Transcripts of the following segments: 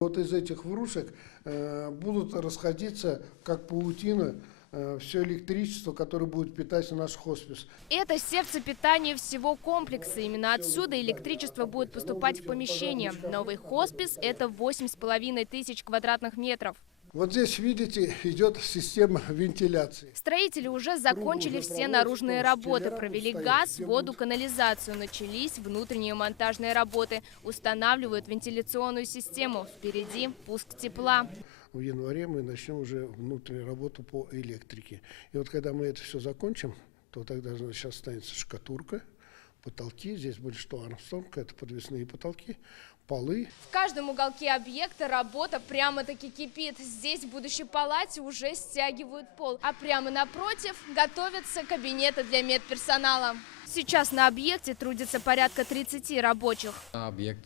Вот из этих врушек будут расходиться, как паутина, все электричество, которое будет питать наш хоспис. Это сердце питания всего комплекса. Именно отсюда электричество будет поступать в помещение. Новый хоспис – это 8500 квадратных метров. Вот здесь, видите, идет система вентиляции. Строители уже закончили все наружные работы, провели газ, воду, канализацию. Начались внутренние монтажные работы. Устанавливают вентиляционную систему. Впереди пуск тепла. В январе мы начнем уже внутреннюю работу по электрике. И вот когда мы это все закончим, то тогда, значит, останется штукатурка, потолки. Здесь будет что? Армстронг, это подвесные потолки, полы. В каждом уголке объекта работа прямо-таки кипит. Здесь в будущей палате уже стягивают пол. А прямо напротив готовятся кабинеты для медперсонала. Сейчас на объекте трудится порядка 30 рабочих. Объект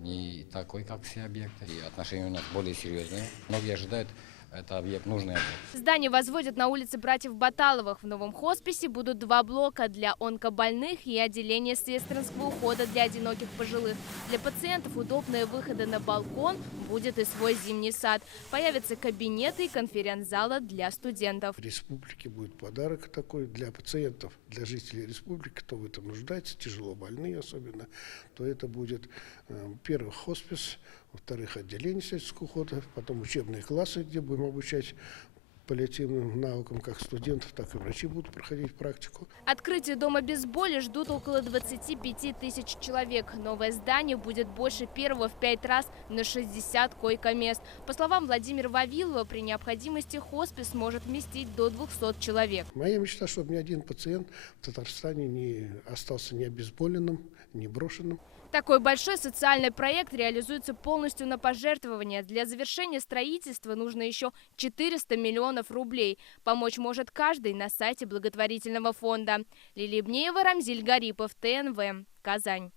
не такой, как все объекты. И отношения у нас более серьезные. Многие ожидают, это объект нужный объект. Здание возводят на улице братьев Баталовых. В новом хосписе будут 2 блока для онкобольных и отделение сестринского ухода для одиноких пожилых. Для пациентов удобные выходы на балкон, будет и свой зимний сад. Появятся кабинеты и конференц-зала для студентов. В республике будет подарок такой для пациентов, для жителей республики, кто в этом нуждается, тяжело больные особенно, то это будет первый хоспис, во-вторых, отделение сельского ухода, потом учебные классы, где будем обучать паллиативным навыкам, как студентов, так и врачи будут проходить практику. Открытие дома без боли ждут около 25 тысяч человек. Новое здание будет больше первого в 5 раз на 60 койко-мест. По словам Владимира Вавилова, при необходимости хоспис может вместить до 200 человек. Моя мечта, чтобы ни один пациент в Татарстане не остался не обезболенным, не брошенным. Такой большой социальный проект реализуется полностью на пожертвования. Для завершения строительства нужно еще 400 миллионов рублей. Помочь может каждый на сайте благотворительного фонда. Лилия Ибнеева, Рамзиль Гарипов, ТНВ, Казань.